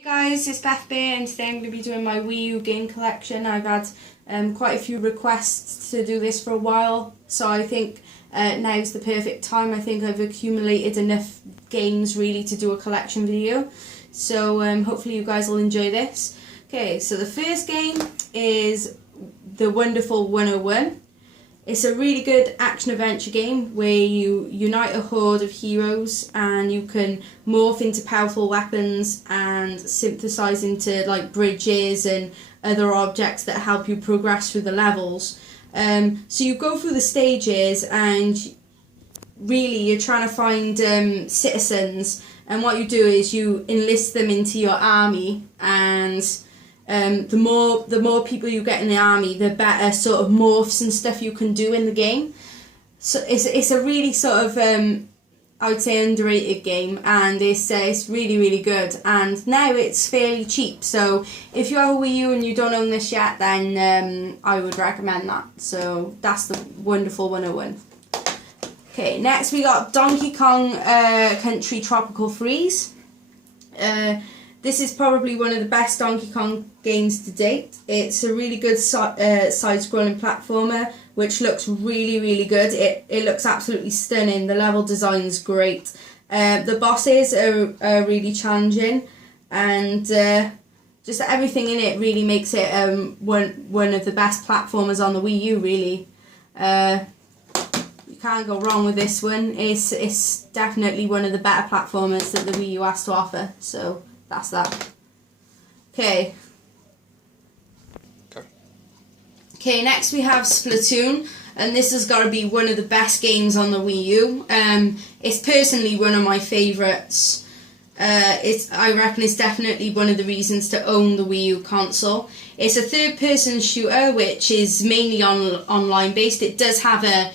Hey guys, it's Beth Bear and today I'm going to be doing my Wii U game collection. I've had quite a few requests to do this for a while, so I think now's the perfect time. I think I've accumulated enough games really to do a collection video, so hopefully you guys will enjoy this. Okay, so the first game is The Wonderful 101. It's a really good action-adventure game where you unite a horde of heroes and you can morph into powerful weapons and synthesize into like bridges and other objects that help you progress through the levels. So you go through the stages and really you're trying to find citizens, and what you do is you enlist them into your army, and the more people you get in the army, the better sort of morphs and stuff you can do in the game. So it's a really sort of I would say underrated game, and it's really good. And now it's fairly cheap. So if you have a Wii U and you don't own this yet, then I would recommend that. So that's The Wonderful 101. Okay, next we got Donkey Kong Country Tropical Freeze. This is probably one of the best Donkey Kong games to date. It's a really good side-scrolling platformer, which looks really good. It looks absolutely stunning. The level design's great. The bosses are really challenging, and just everything in it really makes it one of the best platformers on the Wii U, really. You can't go wrong with this one. It's definitely one of the better platformers that the Wii U has to offer, so that's that. Okay, next we have Splatoon, and this has got to be one of the best games on the Wii U. It's personally one of my favourites. I reckon it's definitely one of the reasons to own the Wii U console. It's a third-person shooter, which is mainly online based. It does have a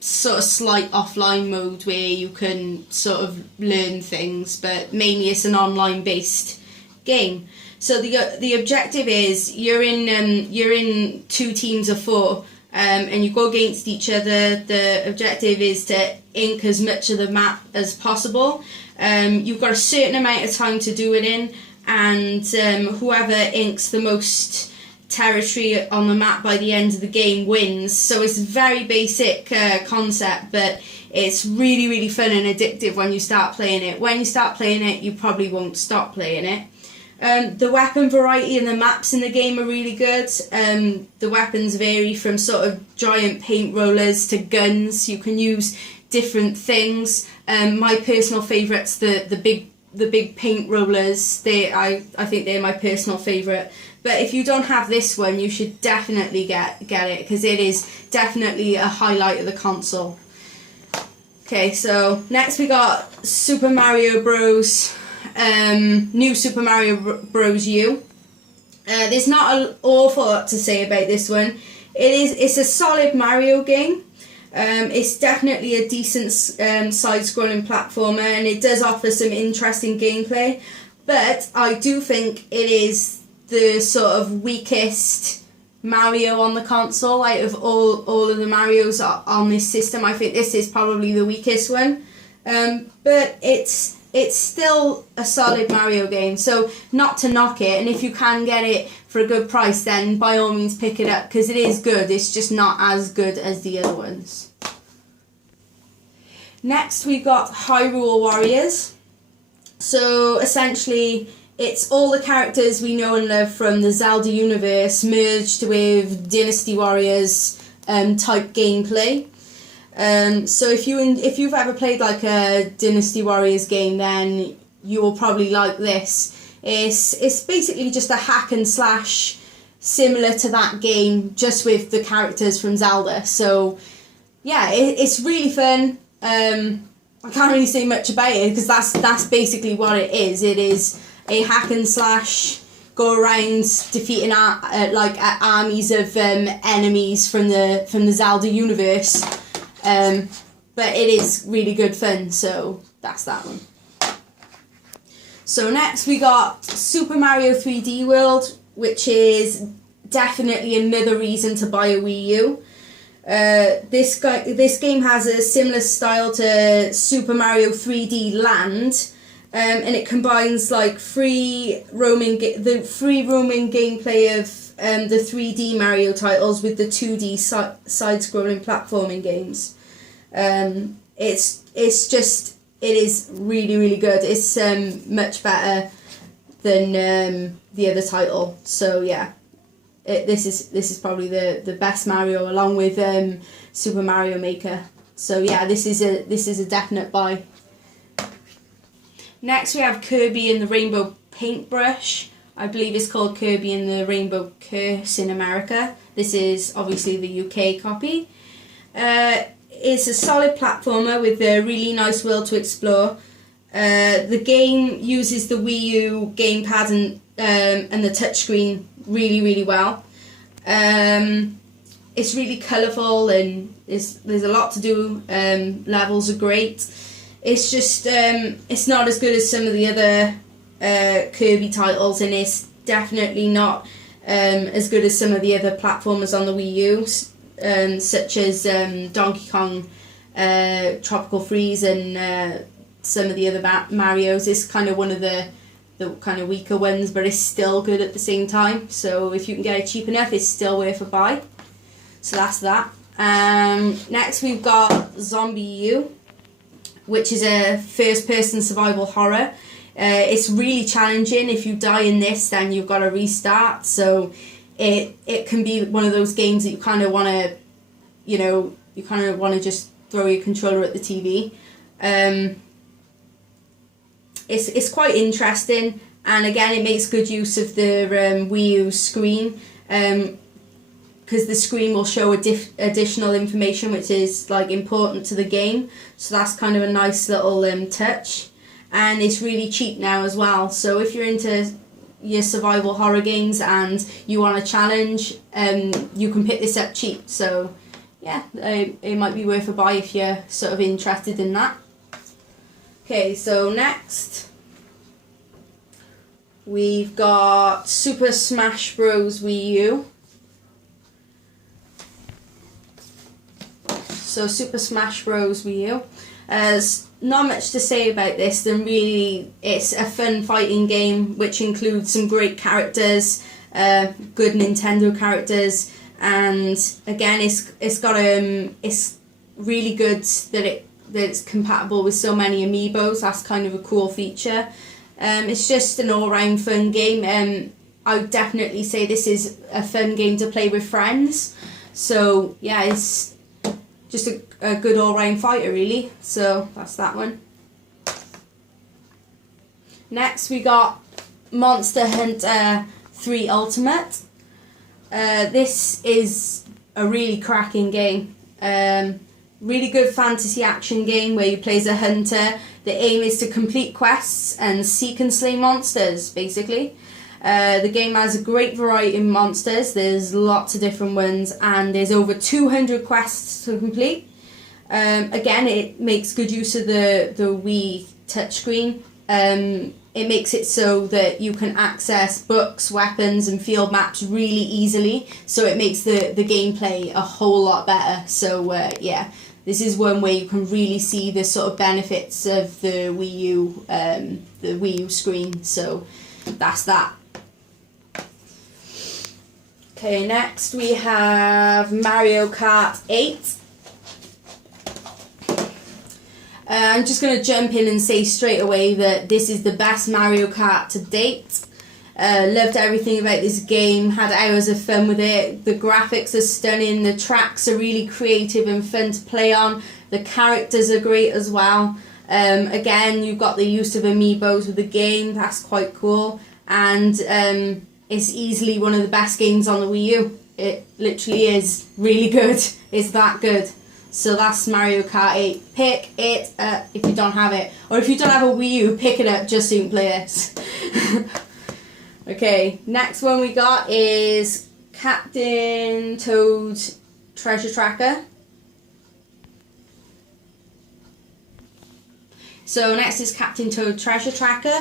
sort of slight offline mode where you can sort of learn things, but mainly it's an online based game. So the objective is you're in two teams of four, and you go against each other. The objective is to ink as much of the map as possible. You've got a certain amount of time to do it in, and whoever inks the most territory on the map by the end of the game wins. So it's a very basic concept, but it's really fun and addictive when you start playing it. When you start playing it, you probably won't stop playing it. The weapon variety and the maps in the game are really good. The weapons vary from sort of giant paint rollers to guns. You can use different things. My personal favourite's the big paint rollers. I think they're my personal favourite. But if you don't have this one, you should definitely get it, because it is definitely a highlight of the console. Okay, so next we got Super Mario Bros. New Super Mario Bros. U. There's not an awful lot to say about this one. It's a solid Mario game. It's definitely a decent side-scrolling platformer, and it does offer some interesting gameplay. But I do think it is the sort of weakest Mario on the console out of all of the Marios on this system. I think this is probably the weakest one, but it's still a solid Mario game, so not to knock it. And if you can get it for a good price, then by all means pick it up, because it is good. It's just not as good as the other ones. Next we got Hyrule Warriors. So essentially it's all the characters we know and love from the Zelda universe merged with Dynasty Warriors type gameplay. So if you've ever played like a Dynasty Warriors game, then you will probably like this. It's basically just a hack and slash similar to that game, just with the characters from Zelda. So yeah, it's really fun. I can't really say much about it, because that's basically what it is. It is a hack and slash, go around defeating armies of enemies from the Zelda universe. But it is really good fun, so that's that one. So next we got Super Mario 3D World, which is definitely another reason to buy a Wii U. This game has a similar style to Super Mario 3D Land, and it combines like free roaming gameplay of the 3D Mario titles with the 2D side-scrolling platforming games. It is really, really good. It's much better than the other title. So yeah, this is probably the best Mario, along with Super Mario Maker. So yeah, this is a definite buy. Next we have Kirby and the Rainbow Paintbrush. I believe it's called Kirby and the Rainbow Curse in America. This is obviously the UK copy. It's a solid platformer with a really nice world to explore. The game uses the Wii U gamepad and the touchscreen really, really well. It's really colourful and there's a lot to do. Levels are great. It's just it's not as good as some of the other Kirby titles, and it's definitely not as good as some of the other platformers on the Wii U, such as Donkey Kong, Tropical Freeze, and some of the other Marios. It's kind of one of the kind of weaker ones, but it's still good at the same time. So if you can get it cheap enough, it's still worth a buy. So that's that. Next we've got Zombie U, which is a first-person survival horror. It's really challenging. If you die in this, then you've got to restart. So it can be one of those games that you kind of want to, just throw your controller at the TV. It's quite interesting, and again, it makes good use of the Wii U screen, because the screen will show additional information which is like important to the game. So that's kind of a nice little touch. And it's really cheap now as well. So if you're into your survival horror games and you want a challenge, you can pick this up cheap. So yeah, it might be worth a buy if you're sort of interested in that. Okay, so next we've got Super Smash Bros. Wii U. So Super Smash Bros. Wii U. There's not much to say about this than really it's a fun fighting game which includes some great characters, good Nintendo characters, and again it's got it's really good that it's compatible with so many amiibos. That's kind of a cool feature. It's just an all-round fun game. I would definitely say this is a fun game to play with friends. So yeah, it's just a good all-round fighter really. So that's that one. Next we got Monster Hunter 3 Ultimate. This is a really cracking game. Really good fantasy action game where you play as a hunter. The aim is to complete quests and seek and slay monsters, basically. The game has a great variety of monsters. There's lots of different ones, and there's over 200 quests to complete. Again, it makes good use of the Wii touchscreen. It makes it so that you can access books, weapons and field maps really easily, so it makes the gameplay a whole lot better. So yeah, this is one where you can really see the sort of benefits of the Wii U screen. So that's that. Okay, next we have Mario Kart 8. I'm just going to jump in and say straight away that this is the best Mario Kart to date. Loved everything about this game, had hours of fun with it. The graphics are stunning, the tracks are really creative and fun to play on. The characters are great as well. Again, you've got the use of amiibos with the game, that's quite cool. And it's easily one of the best games on the Wii U. It literally is really good. It's that good. So that's Mario Kart 8. Pick it up if you don't have it. Or if you don't have a Wii U, pick it up just so you can play this. Okay, next one we got is Captain Toad Treasure Tracker. So next is Captain Toad Treasure Tracker.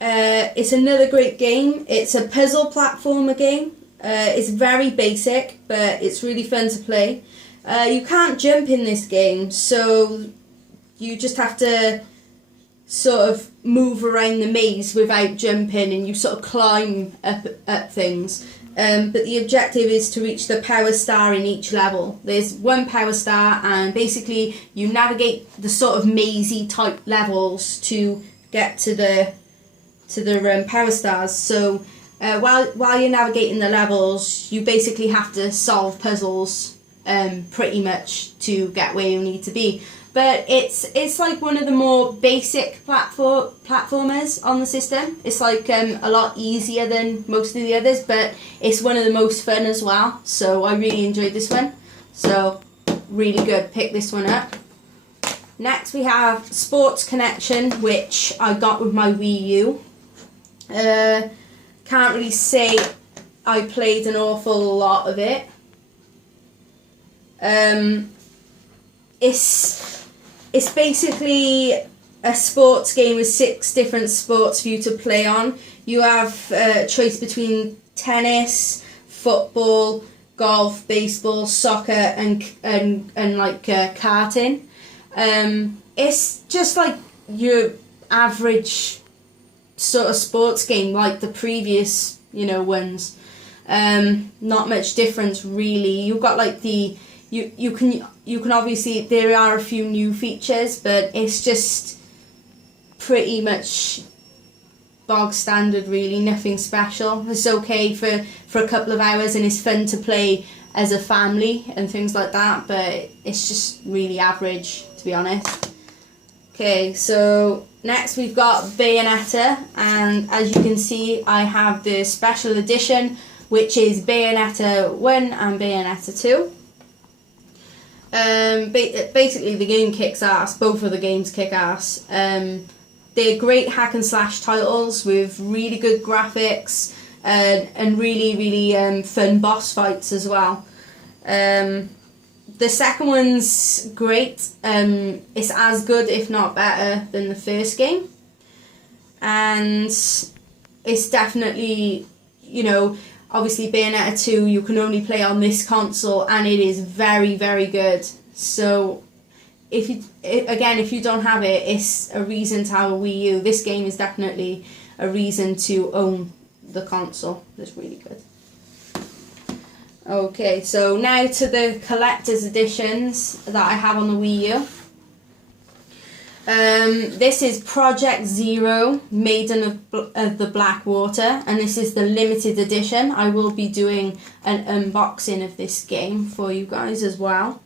It's another great game. It's a puzzle platformer game. It's very basic, but it's really fun to play. You can't jump in this game, so you just have to sort of move around the maze without jumping, and you sort of climb up things. But the objective is to reach the power star in each level. There's one power star, and basically you navigate the sort of mazy type levels to get to the power stars. So while you're navigating the levels, you basically have to solve puzzles pretty much to get where you need to be. But it's like one of the more basic platformers on the system. It's like a lot easier than most of the others, but it's one of the most fun as well. So I really enjoyed this one. So really good. Pick this one up. Next we have Sports Connection, which I got with my Wii U. Can't really say I played an awful lot of it. It's basically a sports game with 6 different sports for you to play on. You have a choice between tennis, football, golf, baseball, soccer, and like karting. It's just like your average sort of sports game, like the previous ones. Not much difference really. You've got like you can obviously, there are a few new features, but it's just pretty much bog standard really, nothing special. It's okay for a couple of hours, and it's fun to play as a family and things like that, but it's just really average, to be honest. Okay, so next we've got Bayonetta, and as you can see I have the special edition, which is Bayonetta 1 and Bayonetta 2. Basically the game kicks ass. Both of the games kick ass. They're great hack and slash titles with really good graphics and really fun boss fights as well. The second one's great. It's as good, if not better, than the first game, and it's definitely, obviously Bayonetta 2 you can only play on this console, and it is very good. So if you don't have it, it's a reason to have a Wii U. This game is definitely a reason to own the console. It's really good. Okay, so now to the collector's editions that I have on the Wii U. This is Project Zero, Maiden of the Black Water, and this is the limited edition. I will be doing an unboxing of this game for you guys as well.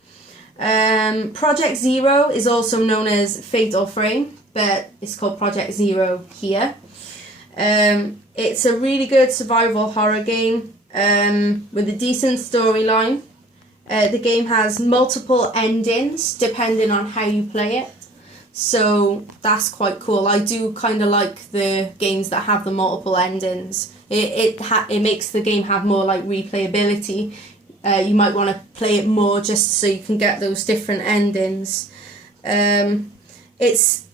Project Zero is also known as Fatal Frame, but it's called Project Zero here. It's a really good survival horror game with a decent storyline. The game has multiple endings depending on how you play it. So that's quite cool. I do kind of like the games that have the multiple endings. It makes the game have more like replayability. You might want to play it more just so you can get those different endings. It's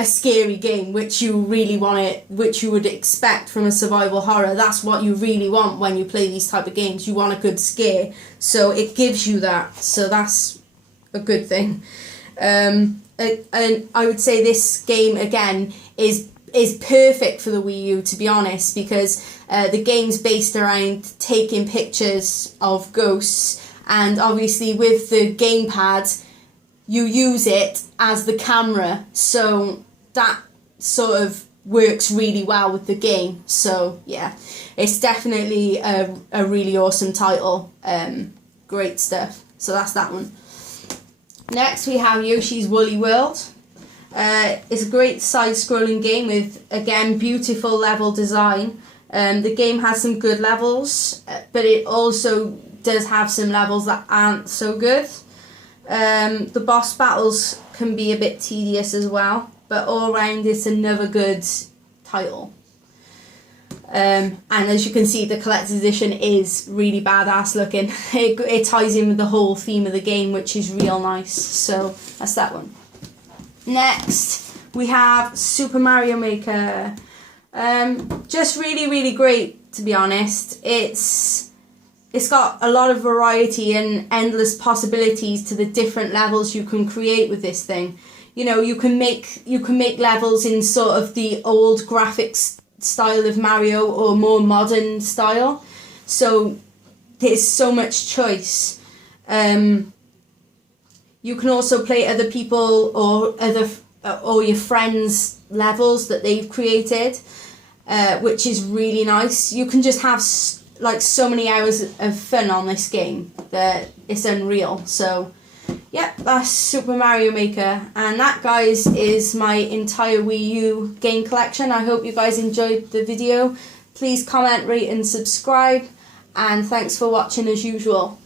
a scary game, which you would expect from a survival horror. That's what you really want when you play these type of games. You want a good scare, so it gives you that. So that's a good thing. And I would say this game again is perfect for the Wii U, to be honest, because the game's based around taking pictures of ghosts, and obviously with the gamepad you use it as the camera, so that sort of works really well with the game. So yeah, it's definitely a really awesome title. Great stuff. So that's that one. Next we have Yoshi's Woolly World. It's a great side-scrolling game with, again, beautiful level design. The game has some good levels, but it also does have some levels that aren't so good. The boss battles can be a bit tedious as well, but all around it's another good title. And as you can see, the collector's edition is really badass looking. It ties in with the whole theme of the game, which is real nice. So that's that one. Next we have Super Mario Maker. Just really great, to be honest. It's got a lot of variety and endless possibilities to the different levels you can create with this thing. you know, you can make levels in sort of the old graphics style of Mario or more modern style. So there's so much choice. You can also play other people or your friends' levels that they've created, which is really nice. You can just have like so many hours of fun on this game that it's unreal. So yeah, that's Super Mario Maker, and that, guys, is my entire Wii U game collection. I hope you guys enjoyed the video. Please comment, rate and subscribe, and thanks for watching as usual.